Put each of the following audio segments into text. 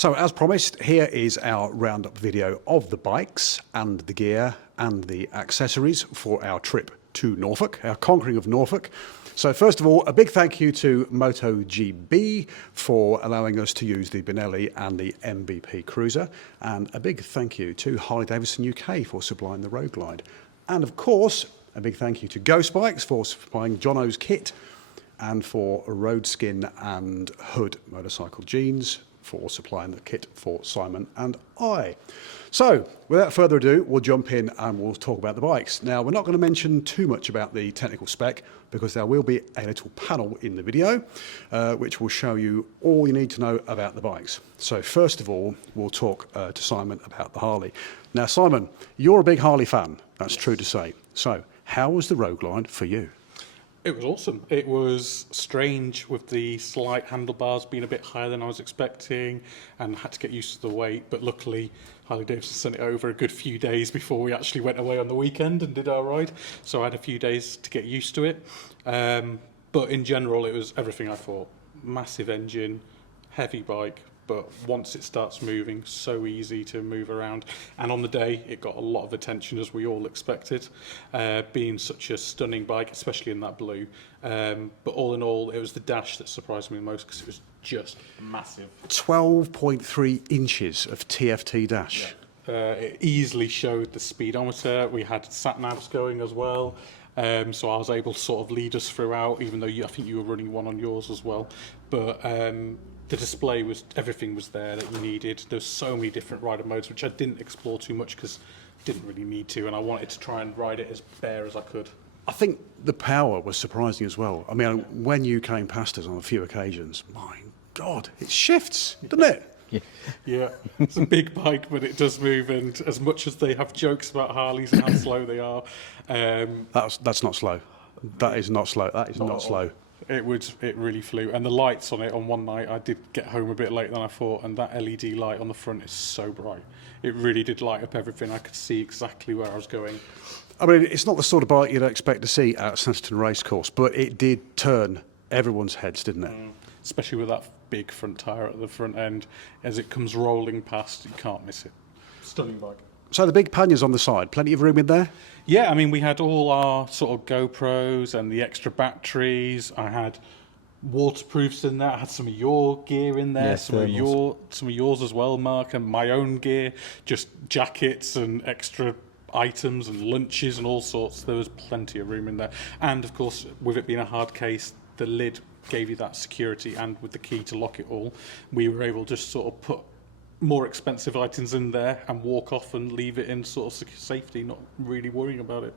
So as promised, here is our roundup video of the bikes and the gear and the accessories for our trip to Norfolk, our conquering of Norfolk. So first of all, a big thank you to MotoGB for allowing us to use the Benelli and the MVP Cruiser, and a big thank you to Harley-Davidson UK for supplying the Road Glide. And of course, a big thank you to Ghost Bikes for supplying Jono's kit, and for Roadskin and Hood motorcycle jeans for supplying the kit for Simon and I. So, without further ado, we'll jump in and we'll talk about the bikes. Now, we're not going to mention too much about the technical spec because there will be a little panel in the video which will show you all you need to know about the bikes. So, first of all, we'll talk to Simon about the Harley. Now, Simon, you're a big Harley fan, that's true to say. So, how was the Road Glide for you? It was awesome. It was strange with the slight handlebars being a bit higher than I was expecting and had to get used to the weight, but luckily Harley-Davidson sent it over a good few days before we actually went away on the weekend and did our ride, so I had a few days to get used to it. But in general it was everything I thought. Massive engine, heavy bike, but once it starts moving, so easy to move around. And on the day, it got a lot of attention, as we all expected, being such a stunning bike, especially in that blue. But all in all, it was the dash that surprised me the most because it was just massive. 12.3 inches of TFT dash. Yeah. It easily showed the speedometer. We had sat-navs going as well. So I was able to sort of lead us throughout, even though I think you were running one on yours as well. But the display was, everything was there that you needed. There's so many different rider modes, which I didn't explore too much because I didn't really need to, and I wanted to try and ride it as bare as I could. I think the power was surprising as well. I mean, when you came past us on a few occasions, my God, it shifts, doesn't it? Yeah, it's a big bike, but it does move, and as much as they have jokes about Harleys and how slow they are, that's not slow. That is not slow. That is not slow. It really flew, and the lights on it on one night, I did get home a bit later than I thought, and that LED light on the front is so bright. It really did light up everything. I could see exactly where I was going. I mean, it's not the sort of bike you'd expect to see at Snetterton Race Course, but it did turn everyone's heads, didn't it? Especially with that big front tyre at the front end. As it comes rolling past, you can't miss it. Stunning bike. So the big panniers on the side, plenty of room in there? Yeah, I mean, we had all our sort of GoPros and the extra batteries. I had waterproofs in there. I had some of your gear in there, some of yours as well, Mark, and my own gear, just jackets and extra items and lunches and all sorts. There was plenty of room in there. And of course, with it being a hard case, the lid gave you that security, and with the key to lock it all, we were able to just sort of put more expensive items in there and walk off and leave it in sort of safety, not really worrying about it.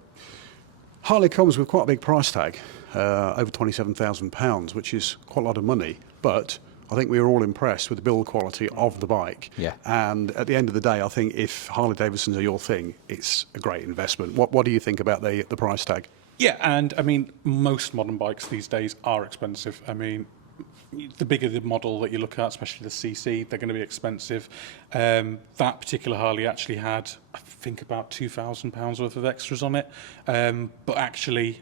Harley comes with quite a big price tag, over £27,000, which is quite a lot of money, but I think we were all impressed with the build quality of the bike. Yeah. And at the end of the day, I think if Harley-Davidsons are your thing, it's a great investment. What do you think about the price tag? Yeah, and I mean, most modern bikes these days are expensive. I mean, the bigger the model that you look at, especially the CC, they're going to be expensive. That particular Harley actually had, I think, about £2,000 worth of extras on it. But actually,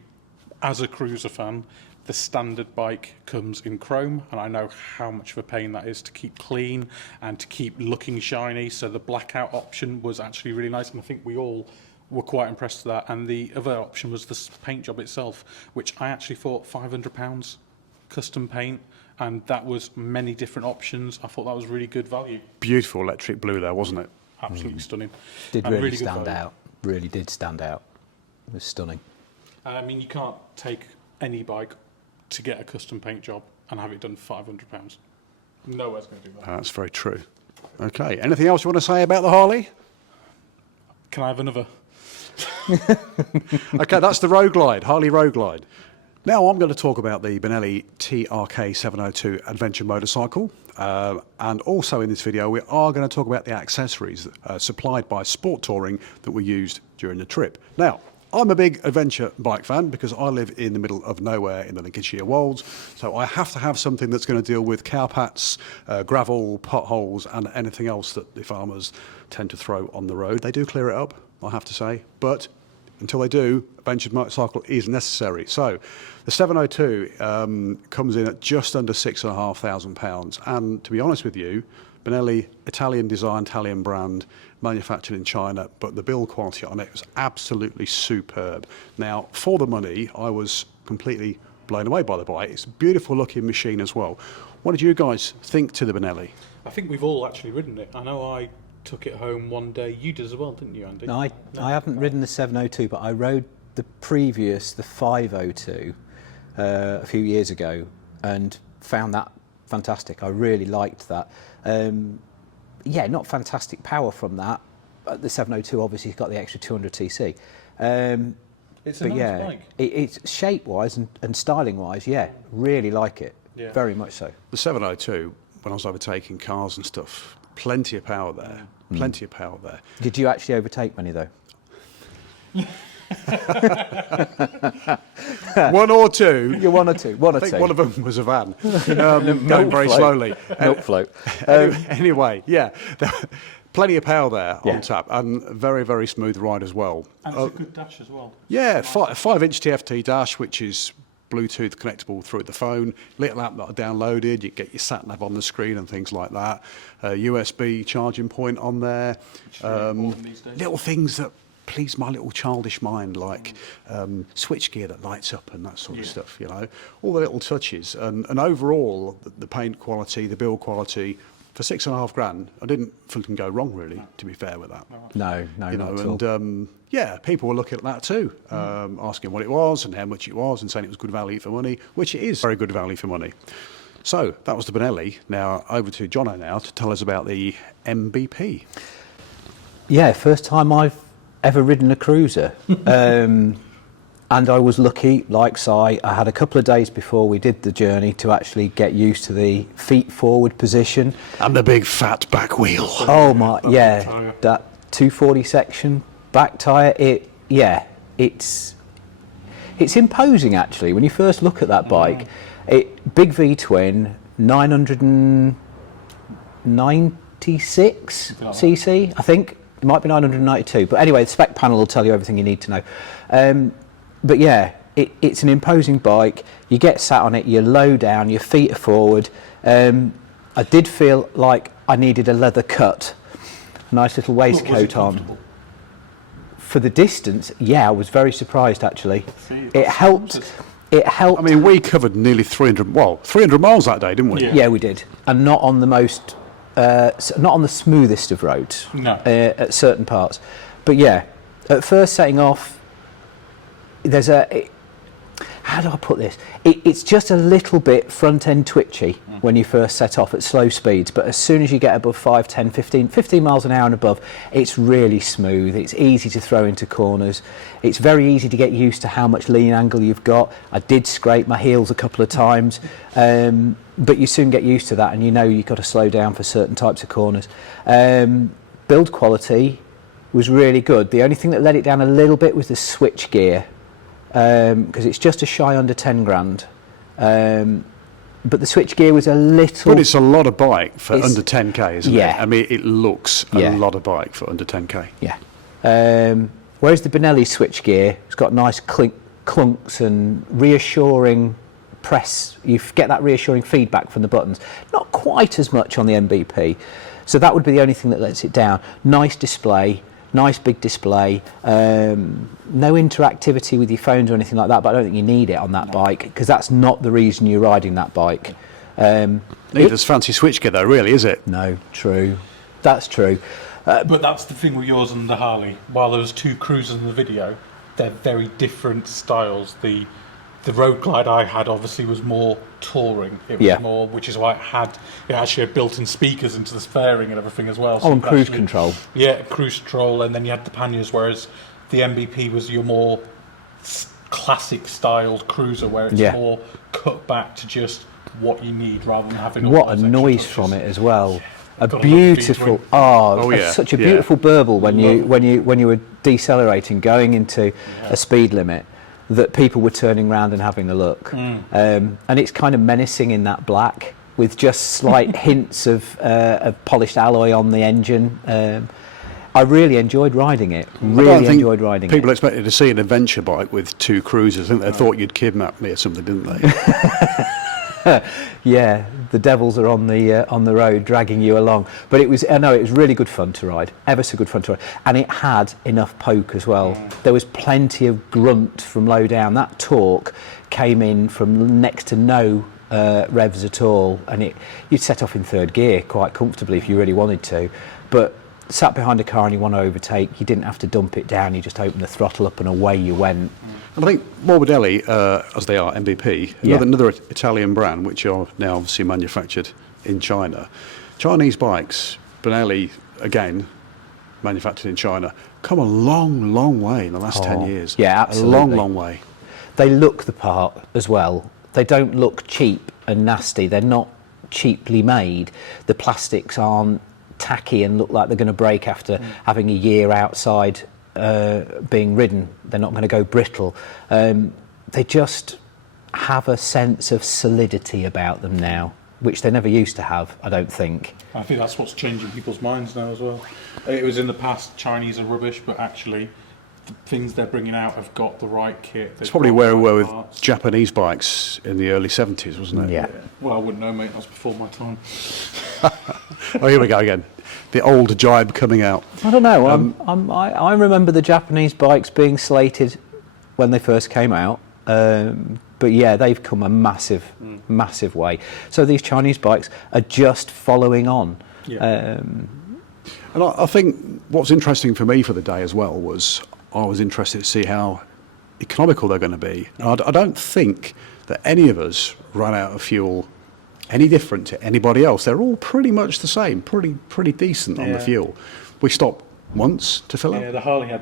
as a cruiser fan, the standard bike comes in chrome, and I know how much of a pain that is to keep clean and to keep looking shiny. So the blackout option was actually really nice, and I think we all were quite impressed with that. And the other option was the paint job itself, which I actually thought £500 custom paint, and that was many different options. I thought that was really good value. Beautiful electric blue there, wasn't it? Absolutely stunning. Did And really good stand value. out. Really did stand out. It was stunning. I mean, you can't take any bike to get a custom paint job and have it done for £500. Nowhere's going to do that. That's very true. Okay, anything else you want to say about the Harley? Can I have another? Okay, that's the Road Glide, Harley Road Glide. Now I'm going to talk about the Benelli TRK 702 adventure motorcycle, and also in this video we are going to talk about the accessories supplied by Sport Touring that were used during the trip. Now, I'm a big adventure bike fan because I live in the middle of nowhere in the Lincolnshire Wolds, so I have to have something that's going to deal with cowpats, gravel, potholes and anything else that the farmers tend to throw on the road. They do clear it up, I have to say, but until they do, a ventured motorcycle is necessary. So the 702 comes in at just under £6,500, and to be honest with you, Benelli, Italian design, Italian brand, manufactured in China, but the build quality on it was absolutely superb. Now, for the money, I was completely blown away by the bike. It's a beautiful looking machine as well. What did you guys think to the Benelli? I think we've all actually ridden it. I know I took it home one day. You did as well, didn't you, Andy? No, I haven't ridden the 702, but I rode the previous, the 502, a few years ago, and found that fantastic. I really liked that. Yeah, not fantastic power from that. But the 702 obviously has got the extra 200 cc. It's a nice bike. It's shape-wise and styling-wise, yeah, really like it. Yeah. Very much so. The 702, when I was overtaking cars and stuff, plenty of power there. Plenty of power there. Did you actually overtake many though? One or two. You're one or two. One or I think two. one of them was a van, going very slowly. Milk float. Anyway, yeah, plenty of power there Yeah. on tap, and very, very smooth ride as well. And it's a good dash as well. Yeah, 5-inch TFT dash, which is Bluetooth connectable through the phone, little app that I downloaded, you get your sat nav on the screen and things like that, USB charging point on there, important these days. little things that please my little childish mind, like switch gear that lights up and that sort of stuff, you know, all the little touches, and overall the paint quality, the build quality, for £6,500, I didn't think can go wrong really, to be fair with that. No, You not know, at all. and yeah, people were looking at that too, asking what it was and how much it was, and saying it was good value for money, which it is very good value for money. So that was the Benelli. Now over to Jono now to tell us about the MBP. Yeah, first time I've ever ridden a cruiser. And I was lucky, like Si, I had a couple of days before we did the journey to actually get used to the feet forward position. And the big fat back wheel. Oh my, yeah, tyre. that 240 section back tyre, it's imposing actually. When you first look at that bike, big V-twin, 996 cc, I think. It might be 992, but anyway, the spec panel will tell you everything you need to know. But yeah, it's an imposing bike. You get sat on it, you're low down, your feet are forward. I did feel like I needed a leather cut, a nice little waistcoat on. For the distance, yeah, I was very surprised actually. It helped. It helped. I mean, we covered nearly 300 miles that day, didn't we? Yeah. Yeah, we did, and not on the most, not on the smoothest of roads. No. At certain parts, but yeah, at first setting off, there's how do I put this? It's just a little bit front end twitchy when you first set off at slow speeds, but as soon as you get above 5, 10, 15 miles an hour and above, it's really smooth. It's easy to throw into corners. It's very easy to get used to how much lean angle you've got. I did scrape my heels a couple of times, but you soon get used to that, and you know you've got to slow down for certain types of corners. Build quality was really good. The only thing that let it down a little bit was the switch gear, because it's just a shy under 10 grand. But the switch gear was a little... But it's a lot of bike for under 10k, isn't Yeah. it? I mean, it looks a Yeah. lot of bike for under 10k. Yeah. Whereas the Benelli switch gear, it's got nice clunks and reassuring press. You get that reassuring feedback from the buttons. Not quite as much on the MBP. So that would be the only thing that lets it down. Nice display, nice big display. No interactivity with your phones or anything like that, but I don't think you need it on that bike, because that's not the reason you're riding that bike. Neither's fancy switchgear though, really, is it? No, true. That's true. But that's the thing with yours and the Harley. While there was two cruisers in the video, they're very different styles. The Road Glide I had obviously was more touring. It was Yeah. more, which is why it actually had built-in speakers into the fairing and everything as well. So Oh, you and could cruise actually- control. Yeah, cruise control, and then you had the panniers, whereas the MBP was your more classic styled cruiser, where it's Yeah. more cut back to just what you need rather than having all What a those extra noise touches. from it as well. A Got a beautiful, lovely Oh, yeah, such a yeah. beautiful burble when you were decelerating, going into a speed limit, that people were turning round and having a look. And it's kind of menacing in that black, with just slight hints of polished alloy on the engine. I really enjoyed riding it. I don't Really think enjoyed riding people it. expected to see an adventure bike with two cruisers. I think they thought you'd kidnap me or something, didn't they? Yeah, the devils are on the road dragging you along. But it was really good fun to ride, ever so good fun to ride, and it had enough poke as well. There was plenty of grunt from low down. That torque came in from next to no revs at all, and you'd set off in third gear quite comfortably if you really wanted to. But sat behind a car and you want to overtake, you didn't have to dump it down. You just opened the throttle up and away you went. And I think Morbidelli, as they are, MVP, another Italian brand, which are now obviously manufactured in China. Chinese bikes, Benelli, again, manufactured in China, come a long, long way in the last 10 years. Yeah, absolutely. A long, long way. They look the part as well. They don't look cheap and nasty. They're not cheaply made. The plastics aren't tacky and look like they're going to break after having a year outside being ridden. They're not going to go brittle. They just have a sense of solidity about them now, which they never used to have, I don't think. I think that's what's changing people's minds now as well. It was in the past, Chinese are rubbish, but actually the things they're bringing out have got the right kit. It's probably where we were with Japanese bikes in the early 70s, wasn't it? Yeah. Well, I wouldn't know, mate. That was before my time. Oh, here we go again. The old jibe coming out. I don't know. I remember the Japanese bikes being slated when they first came out. But yeah, they've come a massive, massive way. So these Chinese bikes are just following on. Yeah. And I think what's interesting for me for the day as well was I was interested to see how economical they're going to be. And I don't think that any of us ran out of fuel any different to anybody else. They're all pretty much the same, pretty decent on the fuel. We stopped once to fill up. Yeah, the Harley had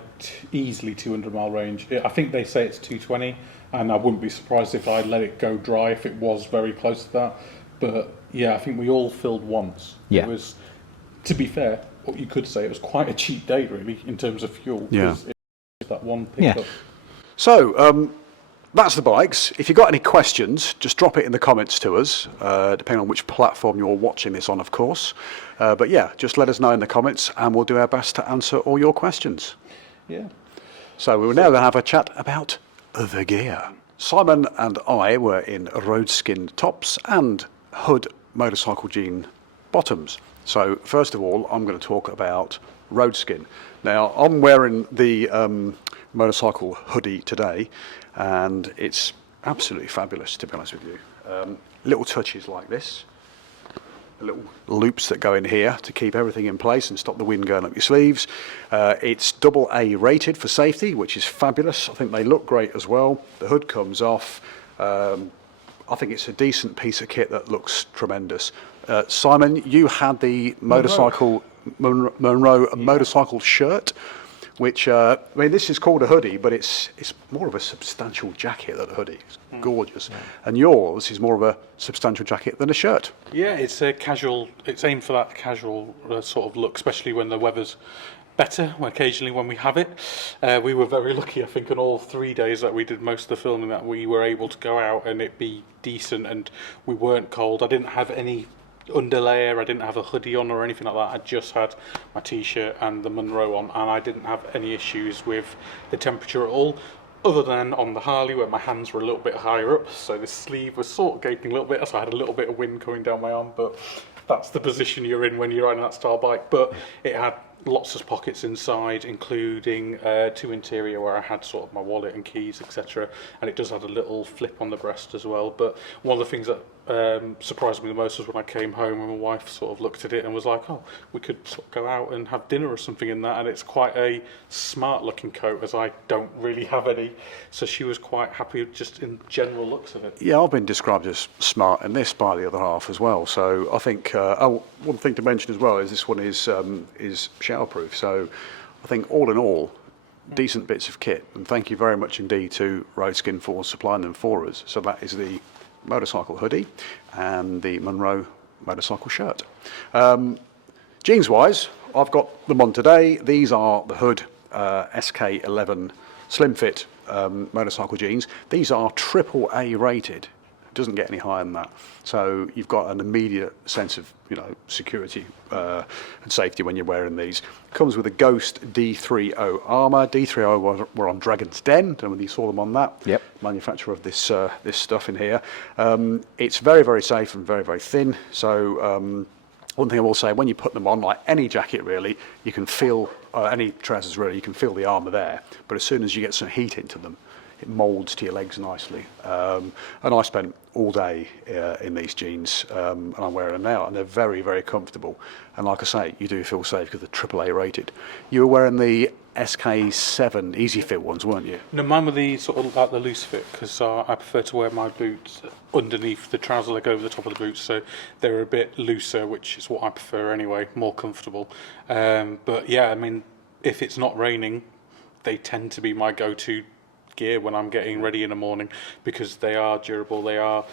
easily 200-mile range. I think they say it's 220, and I wouldn't be surprised if I let it go dry if it was very close to that. But yeah, I think we all filled once. Yeah. It was, to be fair, what you could say, it was quite a cheap day really in terms of fuel. Yeah. It was that one pickup. So that's the bikes. If you've got any questions, just drop it in the comments to us, depending on which platform you're watching this on, of course. But yeah, just let us know in the comments and we'll do our best to answer all your questions. Yeah. So we will now have a chat about the gear. Simon and I were in Roadskin tops and Hood motorcycle jean bottoms. So first of all, I'm going to talk about Roadskin. Now, I'm wearing the motorcycle hoodie today, and it's absolutely fabulous, to be honest with you. Little touches like this, little loops that go in here to keep everything in place and stop the wind going up your sleeves. It's AA rated for safety, which is fabulous. I think they look great as well. The hood comes off. I think it's a decent piece of kit that looks tremendous. Simon, you had the motorcycle Monroe motorcycle shirt, which I mean, this is called a hoodie, but it's more of a substantial jacket than a hoodie. It's gorgeous. And yours is more of a substantial jacket than a shirt. Yeah, it's a casual. It's aimed for that casual sort of look, especially when the weather's better. Occasionally, when we have it, we were very lucky. I think on all 3 days that we did most of the filming, that we were able to go out and it be decent, and we weren't cold. I didn't have any underlayer, I didn't have a hoodie on or anything like that. I just had my t-shirt and the Monroe on, and I didn't have any issues with the temperature at all, other than on the Harley where my hands were a little bit higher up, so the sleeve was sort of gaping a little bit, so I had a little bit of wind coming down my arm. But that's the position you're in when you're riding that style bike. But it had lots of pockets inside, including two interior where I had sort of my wallet and keys, etc. And it does have a little flip on the breast as well. But one of the things that surprised me the most was when I came home and my wife sort of looked at it and was like, oh, we could sort of go out and have dinner or something in that. And it's quite a smart looking coat, as I don't really have any. So she was quite happy just in general looks of it. Yeah, I've been described as smart in this by the other half as well. So I think one thing to mention as well is this one is showerproof. So I think all in all, decent bits of kit. And thank you very much indeed to Roadskin for supplying them for us. So that is the motorcycle hoodie and the Monroe motorcycle shirt. Jeans wise, I've got them on today. These are the Hood SK11 slim fit motorcycle jeans. These are AAA rated. doesn't get any higher than that. So you've got an immediate sense of, you know, security and safety when you're wearing these. Comes with a Ghost D30 armour. D30 were on Dragon's Den. Don't know whether you saw them on that. Yep. Manufacturer of this this stuff in here. It's very, very safe and very, very thin. So one thing I will say, when you put them on, like any jacket really, you can feel, any trousers really, you can feel the armour there. But as soon as you get some heat into them, it moulds to your legs nicely. And I spent all day in these jeans, and I'm wearing them now, and they're very, very comfortable. And like I say, you do feel safe because they're AAA rated. You were wearing the SK7 Easy Fit ones, weren't you? No, mine were the sort of like the loose fit, because I prefer to wear my boots underneath the trouser leg over the top of the boots, so they're a bit looser, which is what I prefer anyway, more comfortable. But yeah, I mean, if it's not raining, they tend to be my go-to gear when I'm getting ready in the morning, because they are durable, they are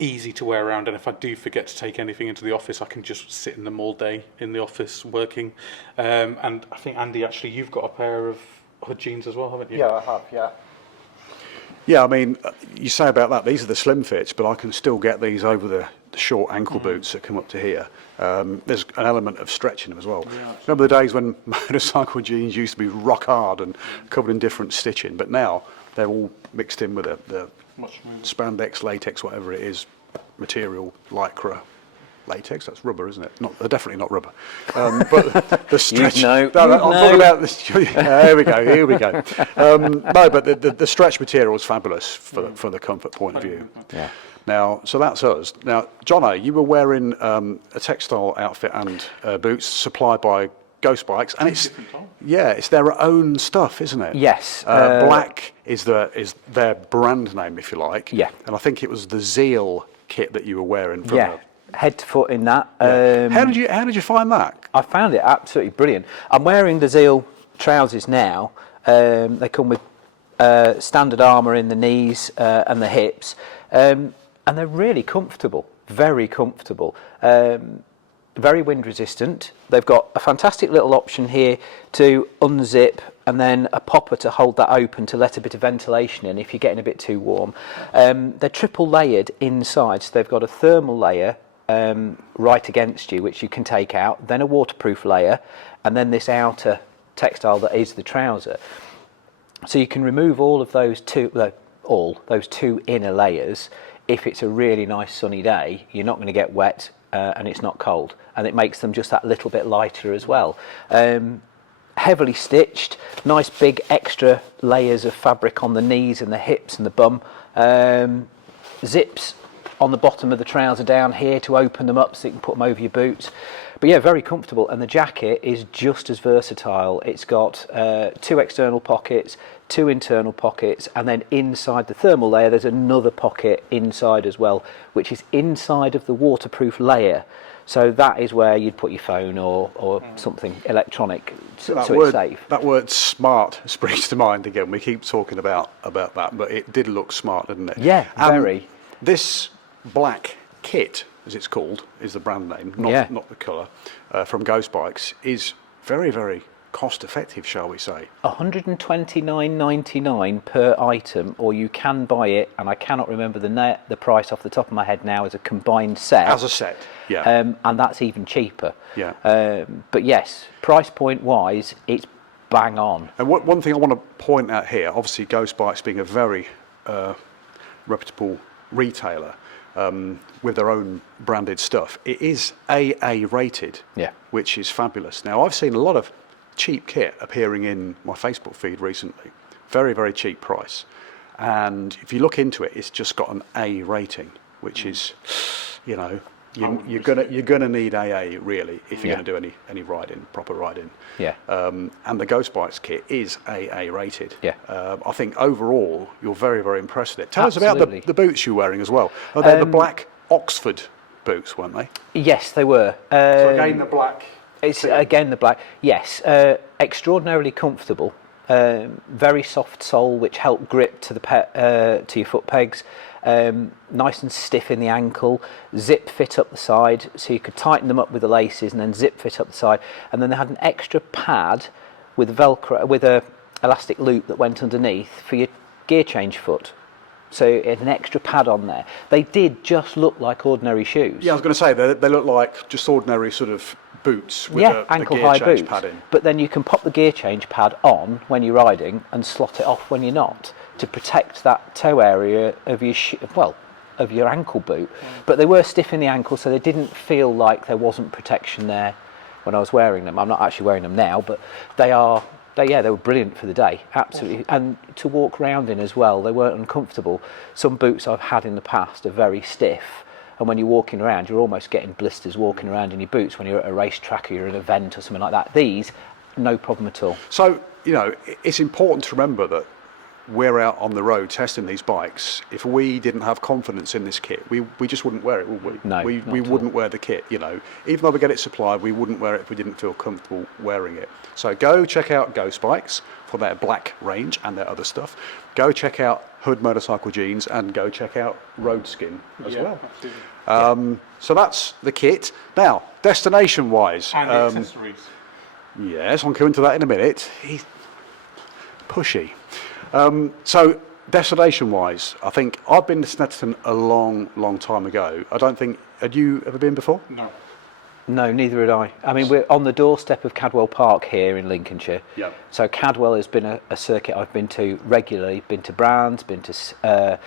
easy to wear around, and if I do forget to take anything into the office, I can just sit in them all day in the office working. And I think, Andy, actually you've got a pair of hood jeans as well, haven't you? Yeah, I have, yeah. Yeah, I mean, you say about that, these are the slim fits, but I can still get these over the short ankle boots that come up to here. There's an element of stretching them as well. Yeah, remember the days when motorcycle jeans used to be rock hard and covered in different stitching, but now they're all mixed in with the spandex, latex, whatever it is, material, lycra, latex. That's rubber, isn't it? They're definitely not rubber. But the stretch. I'm talking about this. Here we go. No, but the stretch material is fabulous from the comfort point of view. Yeah. Now, so that's us. Now, Jono, you were wearing a textile outfit and boots supplied by Ghost Bikes, and it's their own stuff, isn't it? Yes. Black is their brand name, if you like. Yeah. And I think it was the Zeal kit that you were wearing. From head to foot in that. Yeah. How did you find that? I found it absolutely brilliant. I'm wearing the Zeal trousers now. They come with standard armour in the knees and the hips, and they're really comfortable. Very comfortable. Very wind resistant. They've got a fantastic little option here to unzip and then a popper to hold that open to let a bit of ventilation in if you're getting a bit too warm. They're triple layered inside, so they've got a thermal layer right against you which you can take out, then a waterproof layer, and then this outer textile that is the trouser. So you can remove all of those two inner layers. If it's a really nice sunny day, you're not going to get wet and it's not cold, and it makes them just that little bit lighter as well. Heavily stitched, nice big extra layers of fabric on the knees and the hips and the bum. Zips on the bottom of the trouser down here to open them up so you can put them over your boots. But yeah, very comfortable, and the jacket is just as versatile. It's got 2 external pockets, 2 internal pockets, and then inside the thermal layer there's another pocket inside as well, which is inside of the waterproof layer. So that is where you'd put your phone or something electronic, so it's safe. That word smart springs to mind again. We keep talking about that, but it did look smart, didn't it? Yeah, very. This black kit, as it's called, is the brand name, not the colour, from Ghost Bikes, is very, very cost effective, shall we say. $129.99 per item, or you can buy it, and I cannot remember the price off the top of my head now, as a combined set. As a set, yeah. And that's even cheaper. Yeah. But yes, price point wise, it's bang on. And one thing I want to point out here, obviously Ghost Bikes being a very reputable retailer, with their own branded stuff, it is AA rated, which is fabulous. Now, I've seen a lot of cheap kit appearing in my Facebook feed recently, very, very cheap price, and if you look into it, it's just got an A rating, which is, you know, you're gonna need AA really if you're going to do any riding, proper riding. Yeah. And the Ghost Bikes kit is AA rated. Yeah. I think overall you're very, very impressed with it. Tell us about the boots you're wearing as well. Are they the black Oxford boots, weren't they? Yes, they were. So again the black. It's again the black. Yes. Extraordinarily comfortable. Very soft sole, which help grip to to your foot pegs. Nice and stiff in the ankle, zip fit up the side, so you could tighten them up with the laces and then zip fit up the side. And then they had an extra pad with Velcro, with a elastic loop that went underneath for your gear change foot. So it had an extra pad on there. They did just look like ordinary shoes. Yeah, I was going to say, they look like just ordinary sort of boots with Yeah, the ankle gear high change boots. pad in. But then you can pop the gear change pad on when you're riding and slot it off when you're not, to protect that toe area of your of your ankle boot. But they were stiff in the ankle, so they didn't feel like there wasn't protection there when I was wearing them. I'm not actually wearing them now, but they were brilliant for the day, absolutely. And to walk around in as well, they weren't uncomfortable. Some boots I've had in the past are very stiff, and when you're walking around, you're almost getting blisters walking around in your boots when you're at a racetrack or you're at an event or something like that. These, no problem at all. So, it's important to remember that we're out on the road testing these bikes. If we didn't have confidence in this kit, we just wouldn't wear it, would we? No, we wouldn't wear the kit. Even though we get it supplied, we wouldn't wear it if we didn't feel comfortable wearing it. So go check out Ghost Bikes for their black range and their other stuff. Go check out Hood Motorcycle Jeans, and go check out Roadskin as well. Absolutely. So that's the kit. Now, destination wise, And the accessories. yes, I'll come into that in a minute. He's pushy. So destination-wise, I think I've been to Snetterton a long time ago. I don't think, had you ever been before? No. No, neither had I. I mean, we're on the doorstep of Cadwell Park here in Lincolnshire. Yep. So Cadwell has been a circuit I've been to regularly. Been to Brands, been to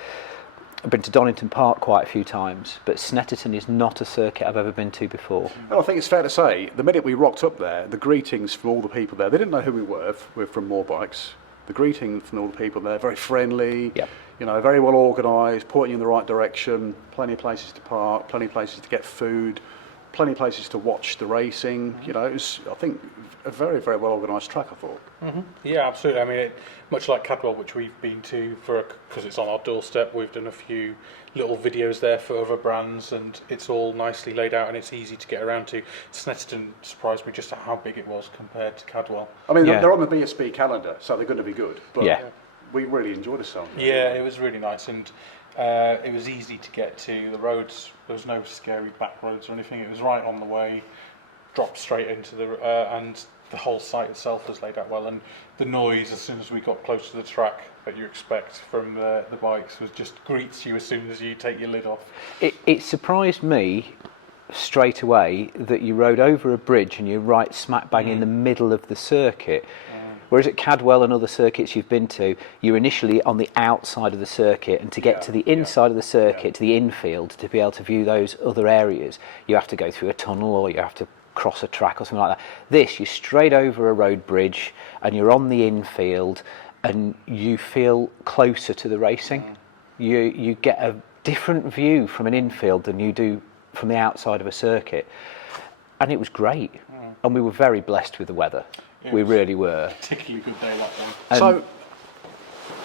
Donington Park quite a few times. But Snetterton is not a circuit I've ever been to before. Well, I think it's fair to say, the minute we rocked up there, the greetings from all the people there, they didn't know who we were. We're from MoreBikes. The greeting from all the people there, very friendly, Yep. Very well organised, pointing you in the right direction, plenty of places to park, plenty of places to get food, plenty of places to watch the racing. It was, I think, a very well organised track, I thought. Mm-hmm. Yeah, absolutely. I mean, much like Cadwell, which we've been to because it's on our doorstep, we've done a few little videos there for other brands, and it's all nicely laid out and it's easy to get around to. Snetterton surprised me just at how big it was compared to Cadwell. I mean, Yeah. they're on the BSB calendar, so they're going to be good. But Yeah. we really enjoyed ourselves. Yeah, it was really nice, and it was easy to get to. The roads, there was no scary back roads or anything. It was right on the way, dropped straight into and the whole site itself was laid out well. And the noise, as soon as we got close to the track, that you expect from the bikes, was just greets you as soon as you take your lid off. It surprised me straight away that you rode over a bridge and you're right smack bang in the middle of the circuit. Whereas at Cadwell and other circuits you've been to, you're initially on the outside of the circuit, and to get to the inside of the circuit, to the infield, to be able to view those other areas, you have to go through a tunnel or you have to cross a track or something like that. This, you're straight over a road bridge and you're on the infield and you feel closer to the racing. You get a different view from an infield than you do from the outside of a circuit. And it was great. And we were very blessed with the weather. We really were. Particularly good day that one. And So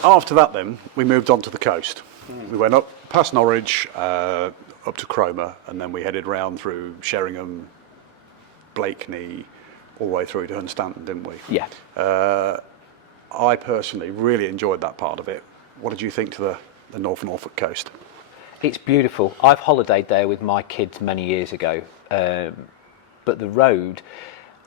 after that then, we moved on to the coast. We went up past Norwich, up to Cromer, and then we headed round through Sheringham, Blakeney, all the way through to Hunstanton, didn't we? yeah, I personally really enjoyed that part of it. What did you think to the North Norfolk coast? it's beautiful. I've holidayed there with my kids many years ago, but the road,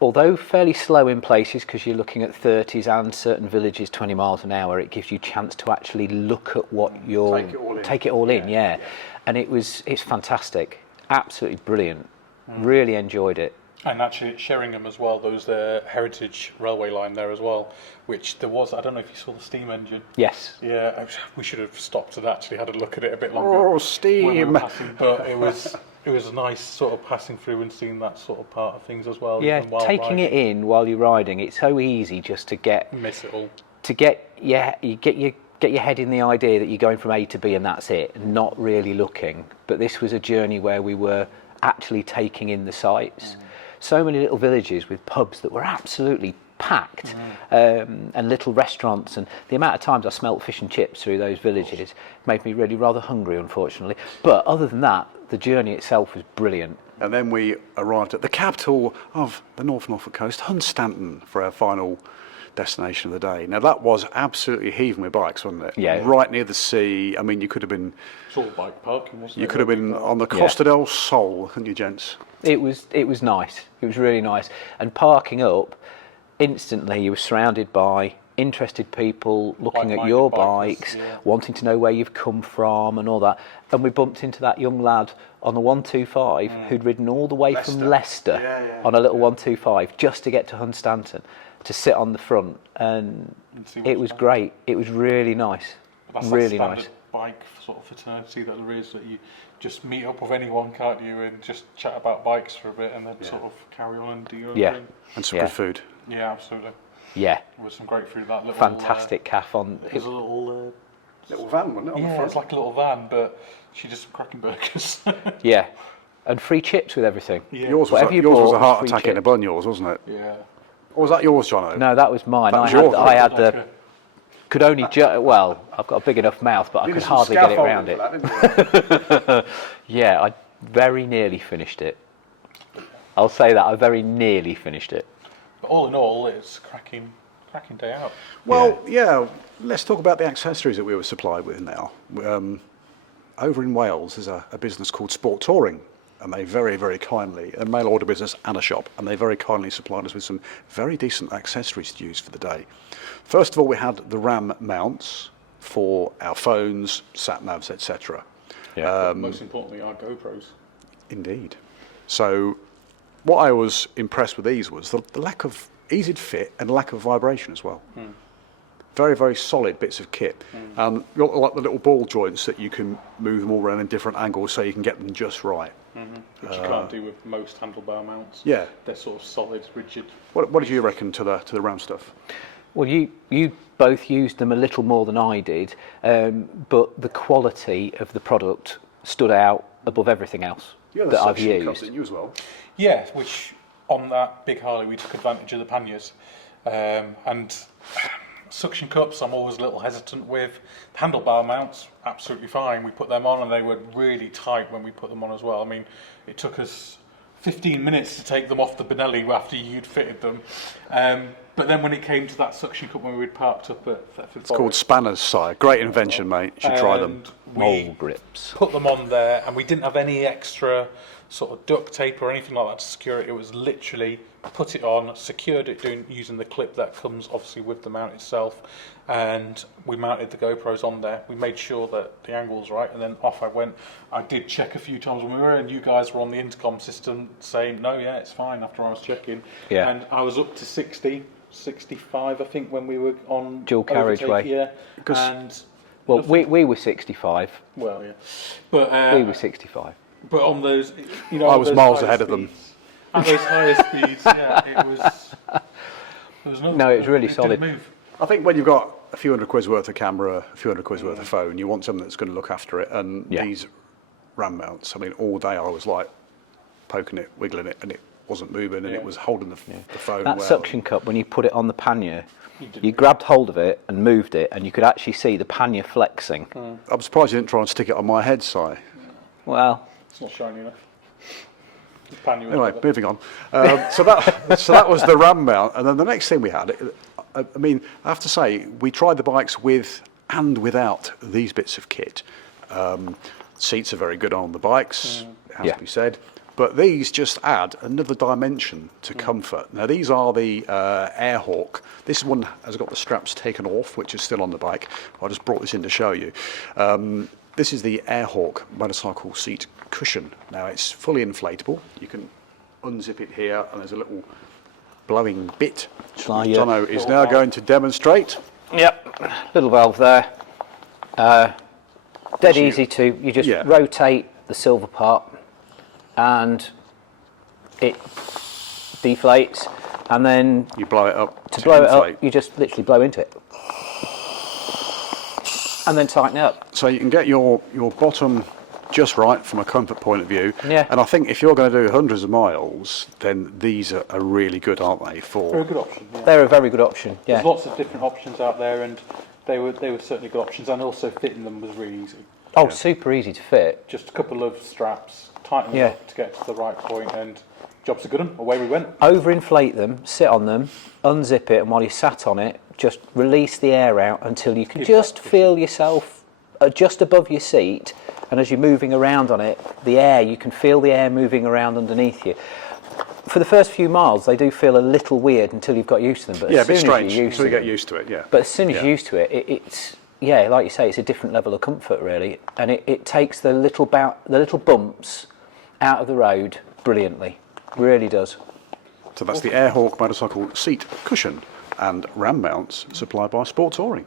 although fairly slow in places because you're looking at 30s and certain villages 20 miles an hour, it gives you a chance to actually look at what you're... Take it all in, yeah. And it's fantastic. Absolutely brilliant. Really enjoyed it. And actually at Sheringham as well, there was the Heritage Railway line there as well, which there was, I don't know if you saw the steam engine. Yes. Yeah, we should have stopped and actually had a look at it a bit longer. Oh, when we steam! were passing, but it was nice sort of passing through and seeing that sort of part of things as well. Yeah, even while taking it riding. in while you're riding, it's so easy just to get... Miss it all. You get your head in the idea that you're going from A to B and that's it, not really looking. But this was a journey where we were actually taking in the sights. So many little villages with pubs that were absolutely packed, and little restaurants, and the amount of times I smelt fish and chips through those villages made me really rather hungry, unfortunately. But other than that, the journey itself was brilliant. And then we arrived at the capital of the North Norfolk Coast, Hunstanton, for our final destination of the day. Now that was absolutely heaving with bikes, wasn't it? Yeah. Right near the sea. I mean, you could have been... It's all bike parking, wasn't it? You could have been on the Costa del Sol, couldn't you, gents? It was nice. It was really nice. And parking up, instantly you were surrounded by interested people looking at Like-minded your bikers, bikes, yeah. wanting to know where you've come from and all that. And we bumped into that young lad on the 125 who'd ridden all the way from Leicester on a little 125 just to get to Hunstanton, to sit on the front, and see it what's was about. great. It was really nice, That's really that nice. standard bike sort of fraternity that there is, that you just meet up with anyone, can't you, and just chat about bikes for a bit and then sort of carry on and do your own thing. And some good food. Yeah, absolutely. Yeah, There was some great food. That little fantastic calf on. It was a little. Little van, wasn't it? On the Yeah, front? it's like a little van, but she did some cracking burgers. Yeah, and free chips with everything. Yeah. Yours was, Whatever a, you yours was bought a heart was free attack in a chips. bun, yours, wasn't it? Yeah. Or was that yours, Jono? No, that was mine. That was I had, yours, I had Like the. Could only well, I've got a big enough mouth, but I could hardly get it around it. Yeah, I very nearly finished it. I'll say that I very nearly finished it. But all in all, it's a cracking day out. Well, yeah, let's talk about the accessories that we were supplied with now. Over in Wales, there's a business called Sport Touring, and they very, very kindly, a mail order business and a shop, and they very kindly supplied us with some very decent accessories to use for the day. First of all, we had the RAM mounts for our phones, sat navs, etc. But most importantly, our GoPros. Indeed. So what I was impressed with these was the lack of easy to fit and lack of vibration as well. Very, very solid bits of kit. You've got like the little ball joints that you can move them all around in different angles so you can get them just right. Which you can't do with most handlebar mounts. Yeah. They're sort of solid, rigid. What did you reckon to the RAM stuff? Well, you both used them a little more than I did, but the quality of the product stood out above everything else that I've used. You as well. Yeah, which on that big Harley we took advantage of the panniers. And suction cups I'm always a little hesitant with. Handlebar mounts, absolutely fine. We put them on and they were really tight when we put them on as well. I mean, it took us 15 minutes to take them off the Benelli after you'd fitted them. But then when it came to that suction cup when we'd parked up at Thetford It's called Spanner's Sire. Great invention, mate. You should try them. Mole grips. Put them on there, and we didn't have any extra sort of duct tape or anything like that to secure it. It was literally put it on, secured it using the clip that comes obviously with the mount itself, and we mounted the GoPros on there. We made sure that the angle was right, and then off I went. I did check a few times when we were, and you guys were on the intercom system saying, no, yeah, it's fine, after I was checking. Yeah. And I was up to 60, 65, I think, when we were on Dual carriageway. overtake, yeah. And Well, we were 65. well, yeah, but We were 65. but on those, you know, I on was those miles higher ahead of them. speeds- At those higher speeds, yeah, it was. There was No, it was really didn't solid. move. I think when you've got a few hundred quid's worth of camera, a few hundred quid's worth of phone, you want something that's going to look after it. And Yeah. these RAM mounts, I mean, all day I was like poking it, wiggling it, and it wasn't moving, and Yeah. it was holding the phone That well. suction cup, when you put it on the pannier, didn't you grabbed hold of it and moved it, and you could actually see the pannier flexing. I'm surprised you didn't try and stick it on my head, Si. Well, It's not shiny enough. The pannier was Anyway, better. moving on. So that was the RAM mount, and then the next thing we had, I mean, I have to say, we tried the bikes with and without these bits of kit. Seats are very good on the bikes, it has Yeah. to be said, but these just add another dimension to comfort. Now these are the Airhawk. This one has got the straps taken off, which is still on the bike. I just brought this in to show you. This is the Airhawk motorcycle seat cushion. Now it's fully inflatable. You can unzip it here, and there's a little blowing bit. Shall I, Jono is now going to demonstrate. yep, little valve there. Dead easy to, you just Yeah. rotate the silver part and it deflates, and then You blow it up to blow it inflate. up, you just literally blow into it. And then tighten it up. So you can get your bottom just right from a comfort point of view. Yeah. And I think if you're going to do hundreds of miles, then these are really good, aren't they? They're a good option. Yeah. They're a very good option, yeah. There's lots of different options out there, and they were certainly good options, and also fitting them was really easy. Oh, super easy to fit. Just a couple of straps, tighten them Yeah. up to get to the right point, and jobs are good. Away we went. Overinflate them, sit on them, unzip it, and while you sat on it, just release the air out until you can just feel yourself just above your seat, and as you're moving around on it, you can feel the air moving around underneath you. for the first few miles, they do feel a little weird until you've got used to them. But Yeah, a as bit soon as strange you're used until you to get them, used to it, yeah. but as soon as Yeah. you're used to it, it's yeah, like you say, it's a different level of comfort really, and it takes the little bumps out of the road brilliantly, really does. So that's the Airhawk motorcycle seat cushion and ram mounts supplied by Sport Touring.